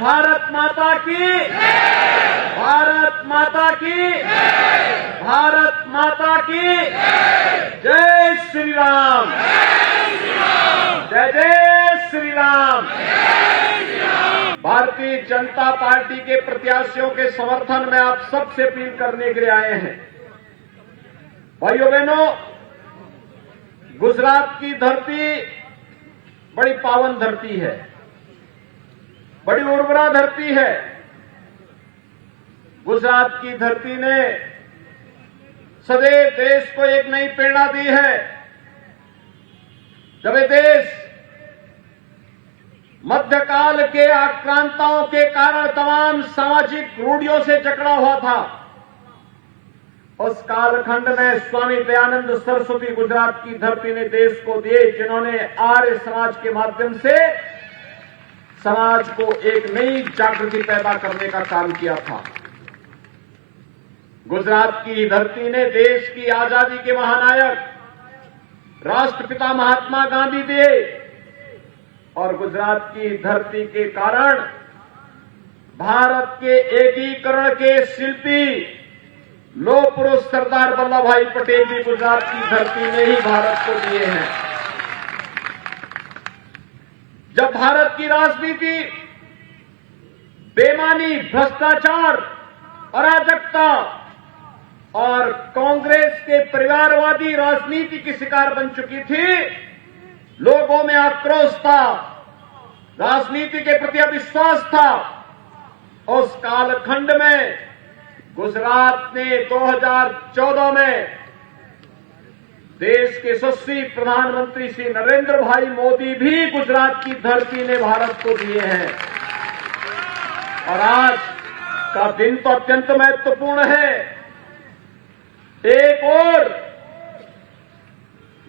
भारत माता की, भारत माता की, भारत माता की जय श्री राम, जय जय श्री राम। भारतीय जनता पार्टी के प्रत्याशियों के समर्थन में आप सबसे अपील करने के लिए आए हैं। भाइयों बहनों, गुजरात की धरती बड़ी पावन धरती है, बड़ी उर्वरा धरती है। गुजरात की धरती ने सदैव देश को एक नई प्रेरणा दी है। जब ये देश मध्यकाल के आक्रांताओं के कारण तमाम सामाजिक रूढ़ियों से जकड़ा हुआ था, उस कालखंड में स्वामी दयानंद सरस्वती गुजरात की धरती ने देश को दिए, जिन्होंने आर्य समाज के माध्यम से समाज को एक नई जागृति पैदा करने का काम किया था। गुजरात की धरती ने देश की आजादी के महानायक राष्ट्रपिता महात्मा गांधी दिए, और गुजरात की धरती के कारण भारत के एकीकरण के शिल्पी लौह पुरुष सरदार वल्लभ भाई पटेल भी गुजरात की धरती ने ही भारत को दिए हैं। जब भारत की राजनीति बेईमानी, भ्रष्टाचार, अराजकता और कांग्रेस के परिवारवादी राजनीति की शिकार बन चुकी थी, लोगों में आक्रोश था, राजनीति के प्रति अविश्वास था, उस कालखंड में गुजरात ने 2014 में देश के यशस्वी प्रधानमंत्री श्री नरेंद्र भाई मोदी भी गुजरात की धरती ने भारत को दिए हैं। और आज का दिन तो अत्यंत महत्वपूर्ण है। एक और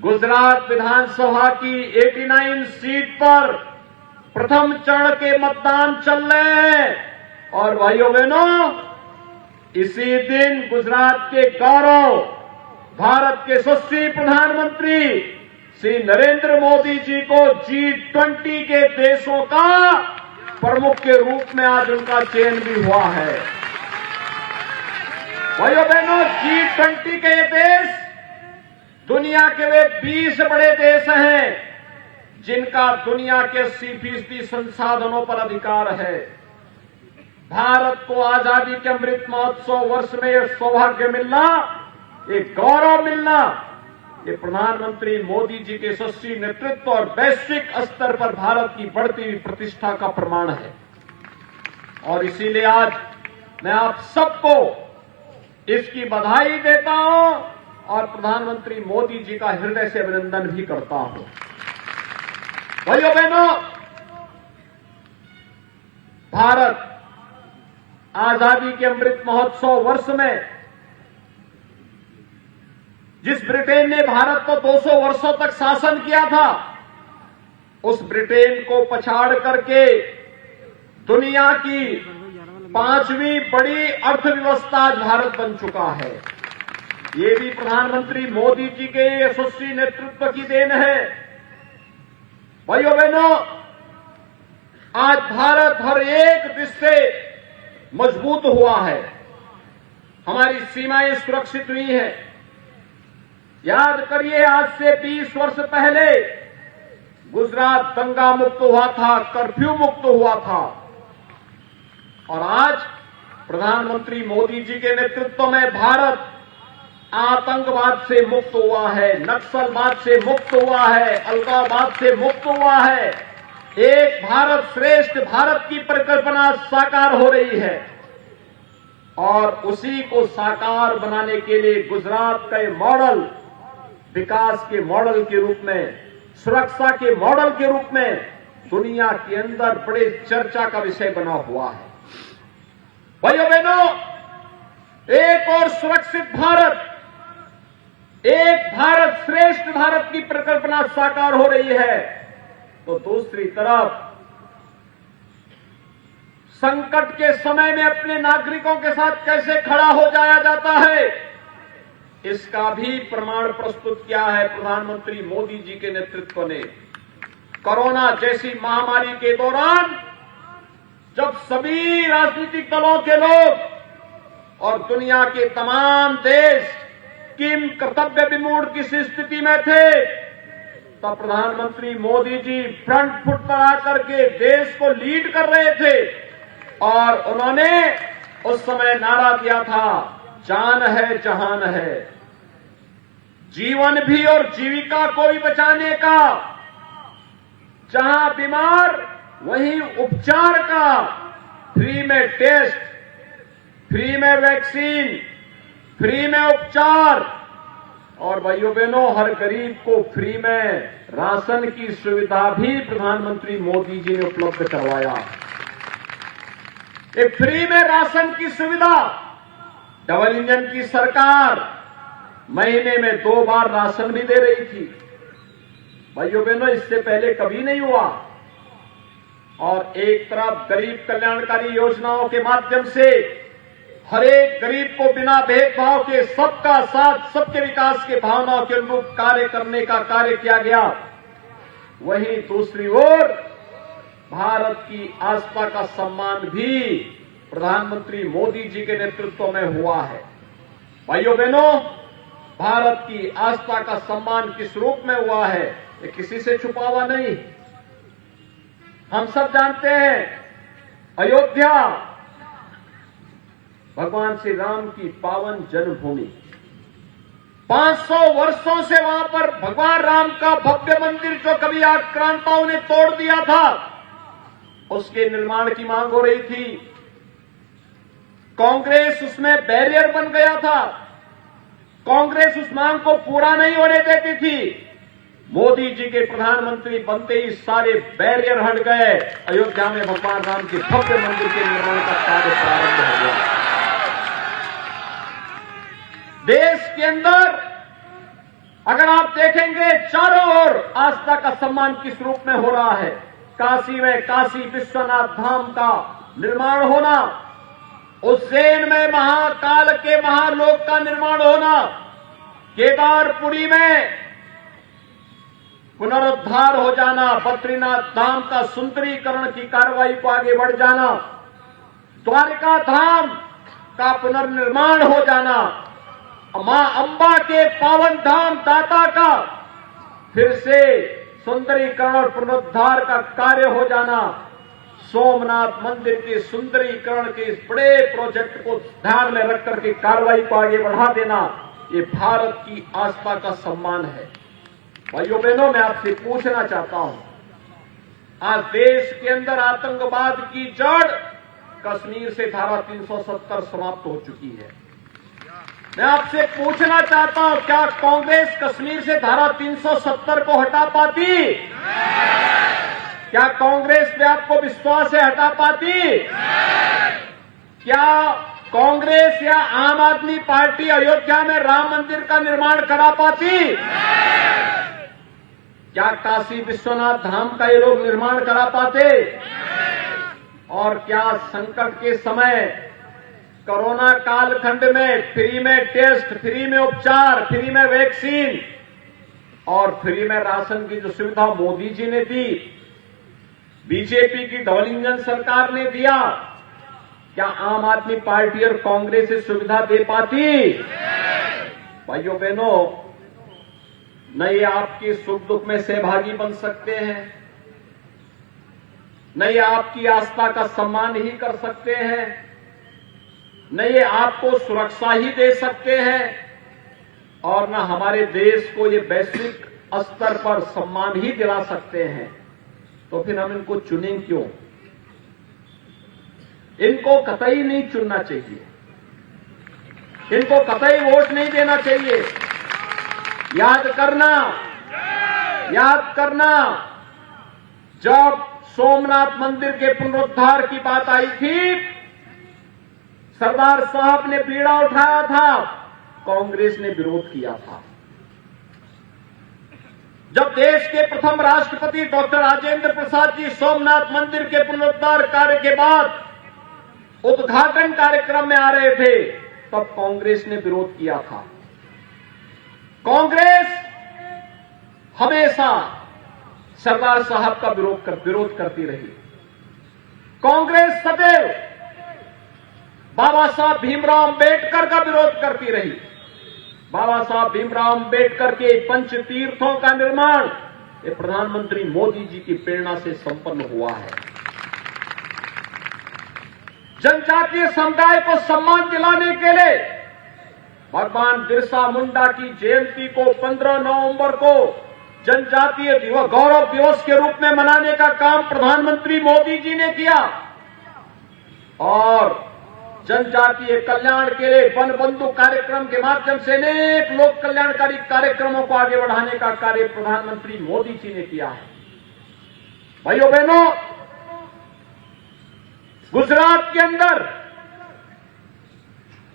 गुजरात विधानसभा की 89 सीट पर प्रथम चरण के मतदान चल रहे हैं, और भाइयों बहनों, इसी दिन गुजरात के गौरव भारत के यशस्वी प्रधानमंत्री श्री नरेंद्र मोदी जी को G20 के देशों का प्रमुख के रूप में आज उनका चयन भी हुआ है। भाइयों बहनों, G20 के ये देश दुनिया के वे 20 बड़े देश हैं जिनका दुनिया के 80% संसाधनों पर अधिकार है। भारत को आजादी के अमृत महोत्सव वर्ष में यह सौभाग्य मिलना, ये गौरव मिलना, ये प्रधानमंत्री मोदी जी के यशस्वी नेतृत्व और वैश्विक स्तर पर भारत की बढ़ती हुई प्रतिष्ठा का प्रमाण है। और इसीलिए आज मैं आप सबको इसकी बधाई देता हूं और प्रधानमंत्री मोदी जी का हृदय से अभिनंदन भी करता हूं। भाइयों बहनों, भारत आजादी के अमृत महोत्सव वर्ष में जिस ब्रिटेन ने भारत को 200 वर्षों तक शासन किया था, उस ब्रिटेन को पछाड़ करके दुनिया की 5वीं बड़ी अर्थव्यवस्था आज भारत बन चुका है। ये भी प्रधानमंत्री मोदी जी के यशस्वी नेतृत्व की देन है। भाइयों बहनों, आज भारत हर एक दिशा से मजबूत हुआ है, हमारी सीमाएं सुरक्षित हुई हैं। याद करिए, आज से 20 वर्ष पहले गुजरात दंगा मुक्त हुआ था, कर्फ्यू मुक्त हुआ था, और आज प्रधानमंत्री मोदी जी के नेतृत्व में भारत आतंकवाद से मुक्त हुआ है, नक्सलवाद से मुक्त हुआ है, अलगाववाद से मुक्त हुआ है। एक भारत श्रेष्ठ भारत की परिकल्पना साकार हो रही है, और उसी को साकार बनाने के लिए गुजरात का मॉडल विकास के मॉडल के रूप में, सुरक्षा के मॉडल के रूप में दुनिया के अंदर बड़े चर्चा का विषय बना हुआ है। भाइयों बहनों, एक और सुरक्षित भारत, एक भारत श्रेष्ठ भारत की परिकल्पना साकार हो रही है, तो दूसरी तरफ संकट के समय में अपने नागरिकों के साथ कैसे खड़ा हो जाया जाता है, इसका भी प्रमाण प्रस्तुत किया है प्रधानमंत्री मोदी जी के नेतृत्व ने। कोरोना जैसी महामारी के दौरान जब सभी राजनीतिक दलों के लोग और दुनिया के तमाम देश किम कर्तव्य विमूढ़ की स्थिति में थे, तब प्रधानमंत्री मोदी जी फ्रंट फुट पर आकर के देश को लीड कर रहे थे और उन्होंने उस समय नारा दिया था, जान है जहान है, जीवन भी और जीविका को भी बचाने का, जहां बीमार वहीं उपचार का, फ्री में टेस्ट, फ्री में वैक्सीन, फ्री में उपचार और भाइयों बहनों हर गरीब को फ्री में राशन की सुविधा भी प्रधानमंत्री मोदी जी ने उपलब्ध करवाया। एक फ्री में राशन की सुविधा, डबल इंजन की सरकार महीने में 2 बार राशन भी दे रही थी। भाइयों बहनों इससे पहले कभी नहीं हुआ। और एक तरफ गरीब कल्याणकारी योजनाओं के माध्यम से हर एक गरीब को बिना भेदभाव के सबका साथ सबके विकास के भावनाओं के अनुरूप कार्य करने का कार्य किया गया, वहीं दूसरी ओर भारत की आस्था का सम्मान भी प्रधानमंत्री मोदी जी के नेतृत्व में हुआ है। भाइयों बहनों, भारत की आस्था का सम्मान किस रूप में हुआ है, ये किसी से छुपा हुआ नहीं। हम सब जानते हैं, अयोध्या भगवान श्री राम की पावन जन्मभूमि, 500 वर्षों से वहां पर भगवान राम का भव्य मंदिर जो कभी आक्रांताओं ने तोड़ दिया था, उसके निर्माण की मांग हो रही थी। कांग्रेस उसमें बैरियर बन गया था, कांग्रेस उस मांग को पूरा नहीं होने देती थी। मोदी जी के प्रधानमंत्री बनते ही सारे बैरियर हट गए, अयोध्या में भगवान राम के भव्य मंदिर के निर्माण का कार्य प्रारंभ हो गया। देश के अंदर अगर आप देखेंगे चारों ओर आस्था का सम्मान किस रूप में हो रहा है। काशी में काशी विश्वनाथ धाम का निर्माण होना, उज्जैन में महाकाल के महालोक का निर्माण होना, केदारपुरी में पुनरुद्धार हो जाना, बद्रीनाथ धाम का सुंदरीकरण की कार्रवाई को आगे बढ़ जाना, द्वारका धाम का पुनर्निर्माण हो जाना, मां अंबा के पावन धाम दाता का फिर से सुंदरीकरण और पुनरुद्धार का कार्य हो जाना, सोमनाथ मंदिर के सुंदरीकरण के इस बड़े प्रोजेक्ट को ध्यान में रख करके कार्रवाई को आगे बढ़ा देना, ये भारत की आस्था का सम्मान है। भाइयों बहनों, मैं आपसे पूछना चाहता हूं, आज देश के अंदर आतंकवाद की जड़ कश्मीर से धारा 370 समाप्त हो चुकी है। मैं आपसे पूछना चाहता हूं, क्या कांग्रेस कश्मीर से धारा 370 को हटा पाती? क्या कांग्रेस पे आपको विश्वास है हटा पाती? क्या कांग्रेस या आम आदमी पार्टी अयोध्या में राम मंदिर का निर्माण करा पाती? क्या काशी विश्वनाथ धाम का ये लोग निर्माण करा पाते? और क्या संकट के समय कोरोना कालखंड में फ्री में टेस्ट, फ्री में उपचार, फ्री में वैक्सीन और फ्री में राशन की जो सुविधा मोदी जी ने दी, बीजेपी की डबल इंजन सरकार ने दिया, क्या आम आदमी पार्टी और कांग्रेस से सुविधा दे पाती? भाइयों बहनों, न ये आपके सुख दुख में सहभागी बन सकते हैं, न ये आपकी आस्था का सम्मान ही कर सकते हैं, न ये आपको सुरक्षा ही दे सकते हैं, और न हमारे देश को ये वैश्विक स्तर पर सम्मान ही दिला सकते हैं। तो फिर हम इनको चुनें क्यों? इनको कतई नहीं चुनना चाहिए, इनको कतई वोट नहीं देना चाहिए। याद करना, जब सोमनाथ मंदिर के पुनरुद्धार की बात आई थी, सरदार साहब ने बीड़ा उठाया था, कांग्रेस ने विरोध किया था। जब देश के प्रथम राष्ट्रपति डॉक्टर राजेंद्र प्रसाद जी सोमनाथ मंदिर के पुनरुद्धार कार्य के बाद उद्घाटन कार्यक्रम में आ रहे थे, तब कांग्रेस ने विरोध किया था। कांग्रेस हमेशा सरदार साहब का विरोध करती रही। कांग्रेस सदैव बाबा साहब भीमराव अंबेडकर का विरोध करती रही। बाबा साहब भीमराव अंबेडकर के पंच तीर्थों का निर्माण ये प्रधानमंत्री मोदी जी की प्रेरणा से संपन्न हुआ है। जनजातीय समुदाय को सम्मान दिलाने के लिए भगवान बिरसा मुंडा की जयंती को 15 नवंबर को जनजातीय दिवस, गौरव दिवस के रूप में मनाने का काम प्रधानमंत्री मोदी जी ने किया और जनजातीय कल्याण के लिए वन बंधु कार्यक्रम के माध्यम से अनेक लोक कल्याणकारी कार्यक्रमों को आगे बढ़ाने का कार्य प्रधानमंत्री मोदी जी ने किया है। भाइयों बहनों, गुजरात के अंदर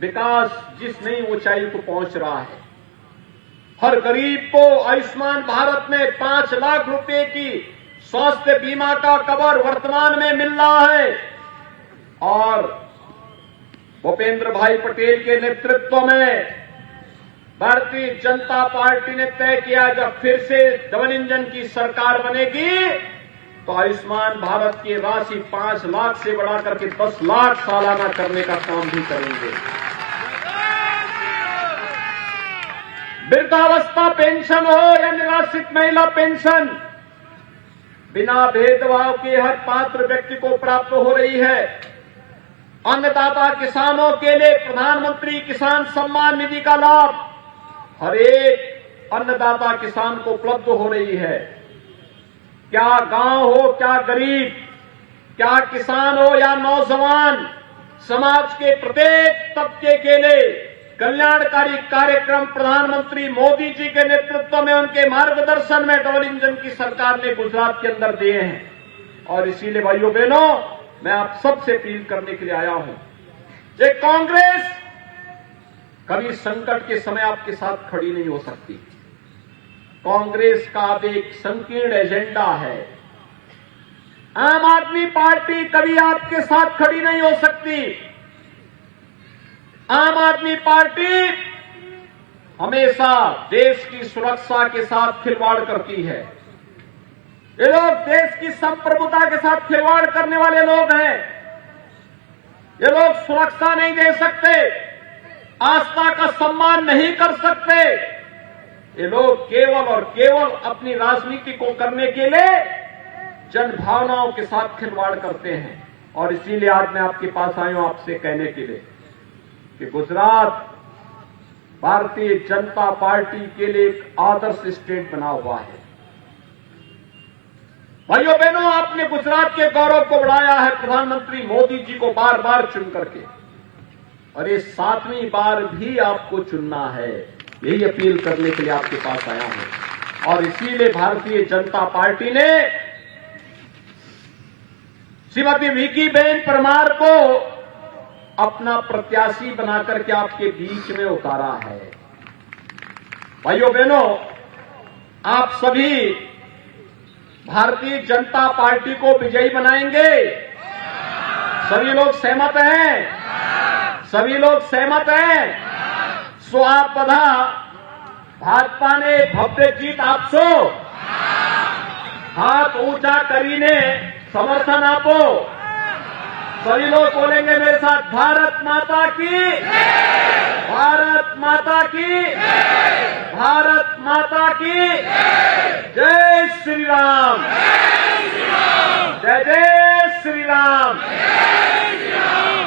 विकास जिस नई ऊंचाई को पहुंच रहा है, हर गरीब को आयुष्मान भारत में 5 लाख रुपए की स्वास्थ्य बीमा का कवर वर्तमान में मिल रहा है और भूपेंद्र भाई पटेल के नेतृत्व में भारतीय जनता पार्टी ने तय किया जब फिर से डबल इंजन की सरकार बनेगी तो आयुष्मान भारत की राशि 5 लाख से बढ़ाकर के 10 लाख सालाना करने का काम भी करेंगे। वृद्धावस्था पेंशन हो या निराश्रित महिला पेंशन, बिना भेदभाव के हर पात्र व्यक्ति को प्राप्त हो रही है। अन्नदाता किसानों के लिए प्रधानमंत्री किसान सम्मान निधि का लाभ हर एक अन्नदाता किसान को उपलब्ध हो रही है। क्या गांव हो, क्या गरीब, क्या किसान हो या नौजवान, समाज के प्रत्येक तबके के लिए कल्याणकारी कार्यक्रम प्रधानमंत्री मोदी जी के नेतृत्व में उनके मार्गदर्शन में डबल इंजन की सरकार ने गुजरात के अंदर दिए हैं। और इसीलिए भाइयों बहनों, मैं आप सबसे अपील करने के लिए आया हूं, ये कांग्रेस कभी संकट के समय आपके साथ खड़ी नहीं हो सकती। कांग्रेस का अब एक संकीर्ण एजेंडा है। आम आदमी पार्टी कभी आपके साथ खड़ी नहीं हो सकती। आम आदमी पार्टी हमेशा देश की सुरक्षा के साथ खिलवाड़ करती है। ये लोग देश की संप्रभुता के साथ खिलवाड़ करने वाले लोग हैं। ये लोग सुरक्षा नहीं दे सकते, आस्था का सम्मान नहीं कर सकते। ये लोग केवल और केवल अपनी राजनीति को करने के लिए जनभावनाओं के साथ खिलवाड़ करते हैं। और इसीलिए आज मैं आपके पास आया हूं आपसे कहने के लिए कि गुजरात भारतीय जनता पार्टी के लिए एक आदर्श स्टेट बना हुआ है। भाइयों बहनों, आपने गुजरात के गौरव को बढ़ाया है प्रधानमंत्री मोदी जी को बार बार चुन करके, और ये 7वीं बार भी आपको चुनना है। यही अपील करने के लिए आपके पास आया हूं। और इसीलिए भारतीय जनता पार्टी ने श्रीमती विकी बहन परमार को अपना प्रत्याशी बनाकर के आपके बीच में उतारा है। भाइयों बहनों, आप सभी भारतीय जनता पार्टी को विजयी बनाएंगे। सभी लोग सहमत हैं? सभी लोग सहमत हैं? सो आप बधा भाजपा ने भव्य जीत आपसो हाथ ऊंचा करीने समर्थन आपो। सभी लोग बोलेंगे मेरे साथ, भारत माता की, भारत माता की, भारत माता की जय श्री राम, जय जय श्री राम।